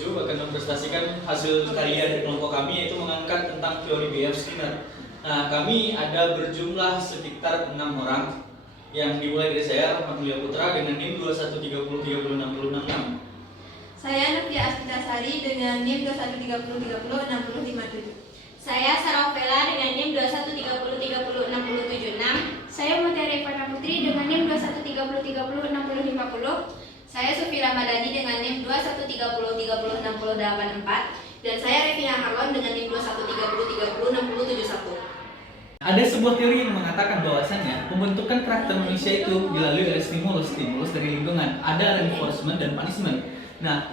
2007 akan mempresentasikan hasil karya dari kelompok kami, yaitu mengangkat tentang teori B.F. Skinner. Nah, kami ada berjumlah sekitar 6 orang yang dimulai dari saya, Rahmat Mulia Putra, dengan NIM 2130306066. Saya Nufia Astitasari dengan NIM 2130306057. Saya Saravela dengan NIM 2130306076. Saya Mutiara Ivana Putri dengan NIM 2130306050. Saya Sufi Ramadhani dengan NIM 2130306084. Dan saya Revina Harlon dengan NIM 2130306071. Ada sebuah teori yang mengatakan bahwasannya pembentukan karakter manusia itu dilalui oleh stimulus dari lingkungan. Ada reinforcement dan punishment. Nah,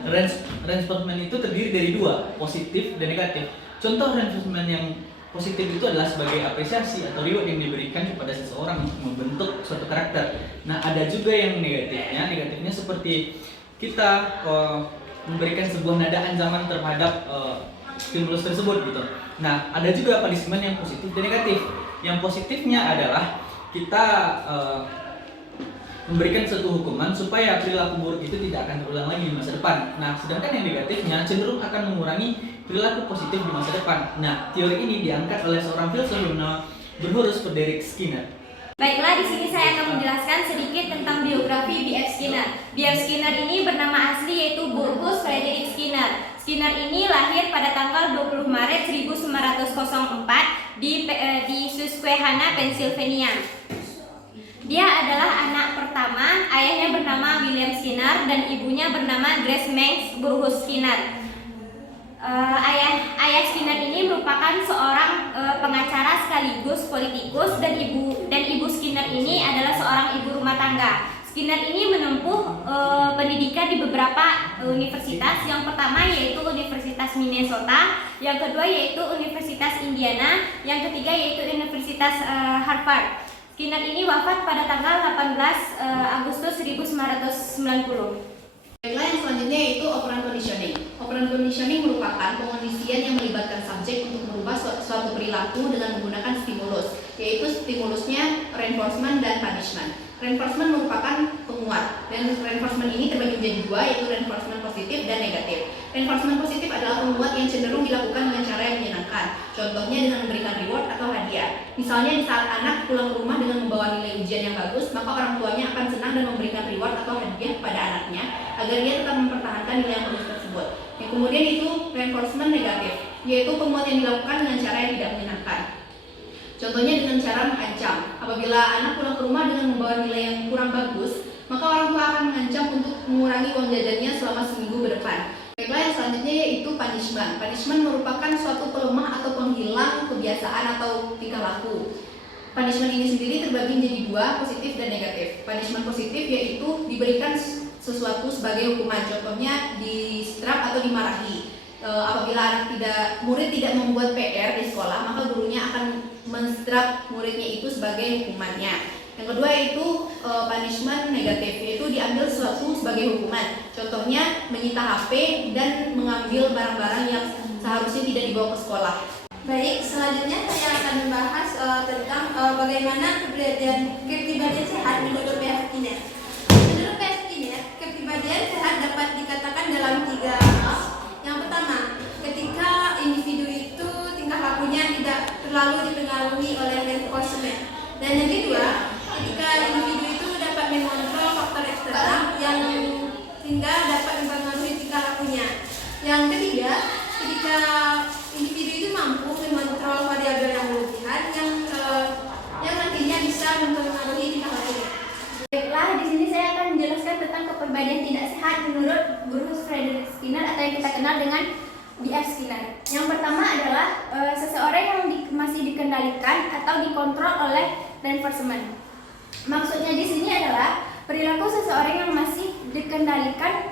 reinforcement itu terdiri dari dua, positif dan negatif. Contoh reinforcement yang positif itu adalah sebagai apresiasi atau reward yang diberikan kepada seseorang untuk membentuk suatu karakter. Nah, ada juga yang negatifnya. Negatifnya seperti kita memberikan sebuah nada ancaman terhadap stimulus tersebut gitu. Nah, ada juga punishment yang positif dan negatif. Yang positifnya adalah kita memberikan suatu hukuman supaya perilaku buruk itu tidak akan terulang lagi di masa depan. Nah, sedangkan yang negatifnya cenderung akan mengurangi perilaku positif di masa depan. Nah, teori ini diangkat oleh seorang filsuf bernama Bruce Frederick Skinner. Baiklah, di sini saya akan menjelaskan sedikit tentang biografi B.F. Skinner. B.F. Skinner ini bernama asli yaitu Bruce Frederick Skinner. Skinner ini lahir pada tanggal 20 Maret 1904 di Susquehanna, Pennsylvania. Dia adalah anak pertama, ayahnya bernama William Skinner dan ibunya bernama Grace Manx Burgos Skinner. Ayah Skinner ini merupakan seorang pengacara sekaligus politikus dan ibu Skinner ini adalah seorang ibu rumah tangga. Skinner ini menempuh pendidikan di beberapa universitas. Yang pertama yaitu Universitas Minnesota, yang kedua yaitu Universitas Indiana, yang ketiga yaitu Universitas Harvard. Skinner ini wafat pada tanggal 18 Agustus 1990. Baiklah, yang selanjutnya yaitu operan conditioning. Operan conditioning merupakan pengondisian yang melibatkan subjek untuk merubah suatu perilaku dengan menggunakan stimulus, yaitu stimulusnya reinforcement dan punishment. Reinforcement merupakan penguat, dan reinforcement ini terbagi menjadi dua, yaitu reinforcement positif dan negatif. Reinforcement positif adalah penguat yang cenderung dilakukan dengan cara yang menyenangkan, contohnya dengan memberikan reward atau hadiah. Misalnya di saat anak pulang ke rumah dengan membawa nilai ujian yang bagus, maka orang tuanya akan senang dan memberikan reward atau hadiah kepada anaknya agar dia tetap mempertahankan nilai yang bagus tersebut. Yang kemudian itu reinforcement negatif, yaitu penguat yang dilakukan dengan cara yang tidak menyenangkan. Contohnya dengan cara mengancam. Apabila anak pulang ke rumah dengan membawa nilai yang kurang bagus, maka orang tua akan mengancam untuk mengurangi uang jajannya selama seminggu ke depan. Baiklah, yang selanjutnya yaitu punishment. Punishment merupakan suatu pelemah atau penghilang kebiasaan atau tingkah laku. Punishment ini sendiri terbagi menjadi dua, positif dan negatif. Punishment positif yaitu diberikan sesuatu sebagai hukuman, contohnya distrap atau dimarahi. Apabila murid tidak membuat PR di sekolah, maka gurunya akan menstrap muridnya itu sebagai hukumannya. Yang kedua itu punishment negatif, yaitu diambil sesuatu sebagai hukuman. Contohnya menyita HP dan mengambil barang-barang yang seharusnya tidak dibawa ke sekolah. Baik, selanjutnya saya akan membahas tentang bagaimana kepribadian sehat menurut B.F. Skinner. Menurut B.F. Skinner, kepribadian sehat dapat dikatakan dalam 3 hal. Yang pertama, ketika individu itu tingkah lakunya tidak terlalu dipengaruhi oleh reinforcement. Dan yang kedua, ketika individu itu dapat mengontrol faktor eksternal yang sehingga dapat mempengaruhi tingkah lakunya. Yang ketiga, ketika individu itu mampu mengontrol variabel yang berlebihan yang nantinya bisa mempengaruhi tingkah lakunya. Baiklah, di sini saya akan menjelaskan tentang kepribadian tidak sehat menurut Bruce Frederick Skinner atau yang kita kenal dengan B.F. Skinner. Yang pertama adalah seseorang yang masih dikendalikan atau dikontrol oleh reinforcement. Maksudnya di sini adalah perilaku seseorang yang masih dikendalikan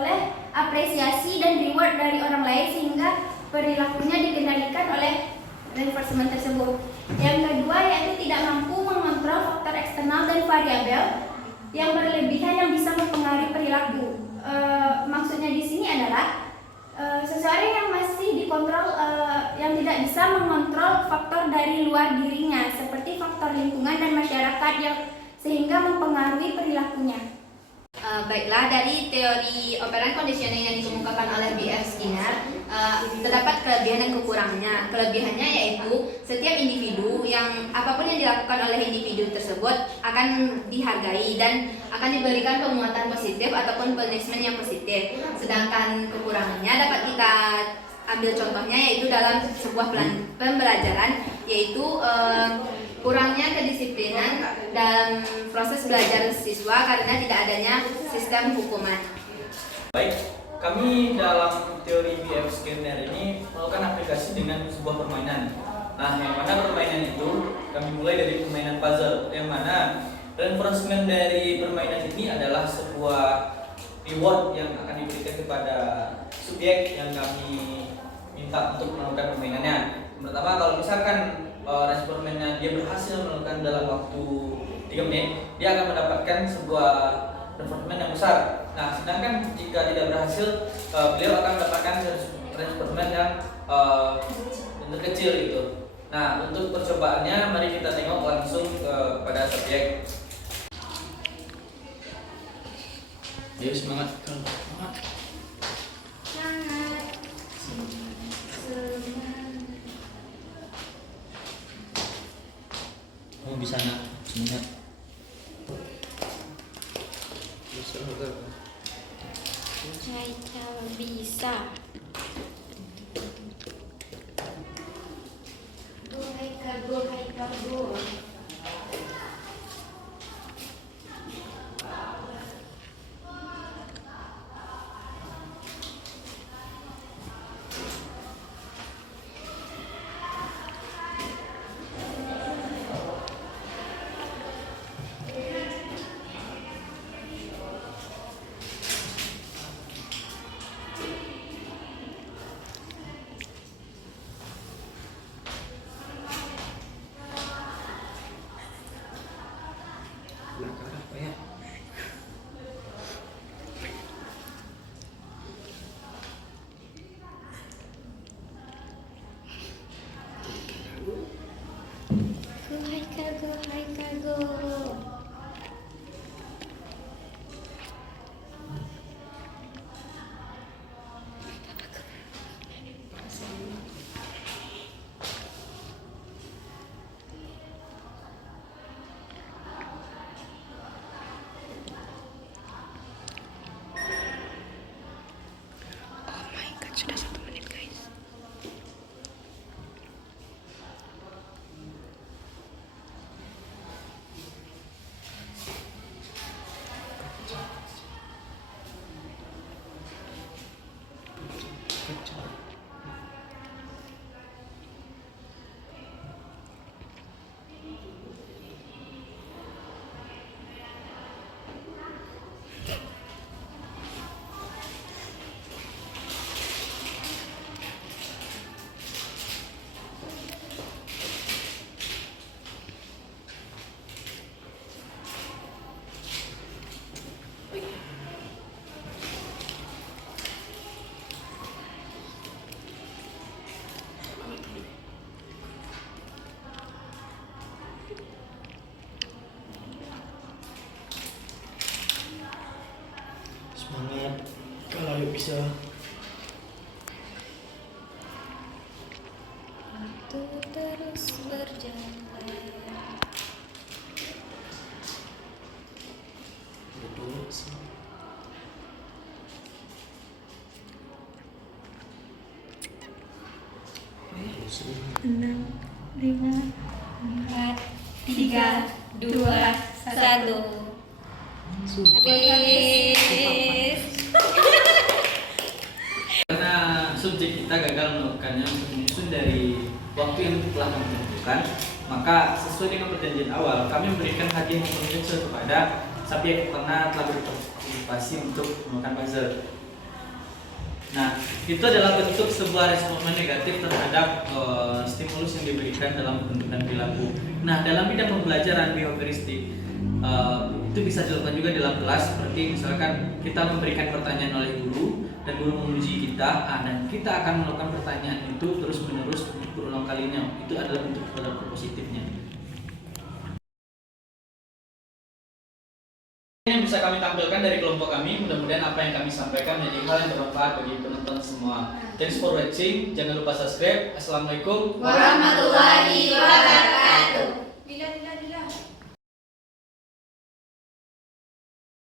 oleh apresiasi dan reward dari orang lain sehingga perilakunya dikendalikan oleh reinforcement tersebut. Yang kedua yaitu tidak mampu mengontrol faktor eksternal dan variabel yang berlebihan yang bisa mempengaruhi perilaku. Maksudnya di sini adalah seseorang yang masih dikontrol, yang tidak bisa mengontrol faktor dari luar dirinya seperti faktor lingkungan dan masyarakat yang sehingga mempengaruhi perilakunya. Baiklah, dari teori operant conditioning yang dikemukakan oleh B.F. Skinner, terdapat kelebihan dan kekurangannya. Kelebihannya yaitu setiap individu yang apapun yang dilakukan oleh individu tersebut akan dihargai dan akan diberikan penguatan positif ataupun punishment yang positif. Sedangkan kekurangannya dapat kita ambil contohnya yaitu dalam sebuah pembelajaran, yaitu kurangnya kedisiplinan dalam proses belajar siswa karena tidak adanya sistem hukuman. Baik, kami dalam teori B.F. Skinner ini melakukan aplikasi dengan sebuah permainan. Nah, yang mana permainan itu kami mulai dari permainan puzzle, yang mana reinforcement dari permainan ini adalah sebuah reward yang akan diberikan kepada subjek yang kami minta untuk melakukan permainannya. Pertama, kalau misalkan responmennya dia berhasil melakukan dalam waktu 3 menit, dia akan mendapatkan sebuah responmen yang besar. Nah, sedangkan jika tidak berhasil, beliau akan mendapatkan responmen yang bentuk kecil gitu. Nah, untuk percobaannya mari kita tengok langsung pada subjek. Ayo semangat, semangat. Kamu bisa nak semangat. Haikal bisa. Go Haikal, go Haikal, go. Belakang apa ya? Go Haikal, go Haikal, go. Sudah 1 menit guys. Semangat, kalau ayo bisa. Waktu terus berjalan. Betul sih. 6, 5, 4, 3, 2, 1. Habis. Karena subjek kita gagal melakukannya untuk menyusun dari waktu yang telah kami tentukan, maka sesuai dengan perjanjian awal, kami memberikan hadiah yang menyusul kepada subjek karena telah berpartisipasi untuk melakukan puzzle. Nah, itu adalah bentuk sebuah respon negatif terhadap stimulus yang diberikan dalam pembentukan perilaku. Nah, dalam bidang pembelajaran behavioristik, itu bisa dilakukan juga dalam kelas, seperti misalkan kita memberikan pertanyaan oleh guru dan guru menguji kita, dan kita akan melakukan pertanyaan itu terus menerus berulang kalinya. Itu adalah bentuk perilaku positifnya. yang bisa kami tampilkan dari kelompok kami. Mudah-mudahan apa yang kami sampaikan menjadi hal yang bermanfaat bagi penonton semua. Thanks for watching. Jangan lupa subscribe. Assalamualaikum warahmatullahi wabarakatuh.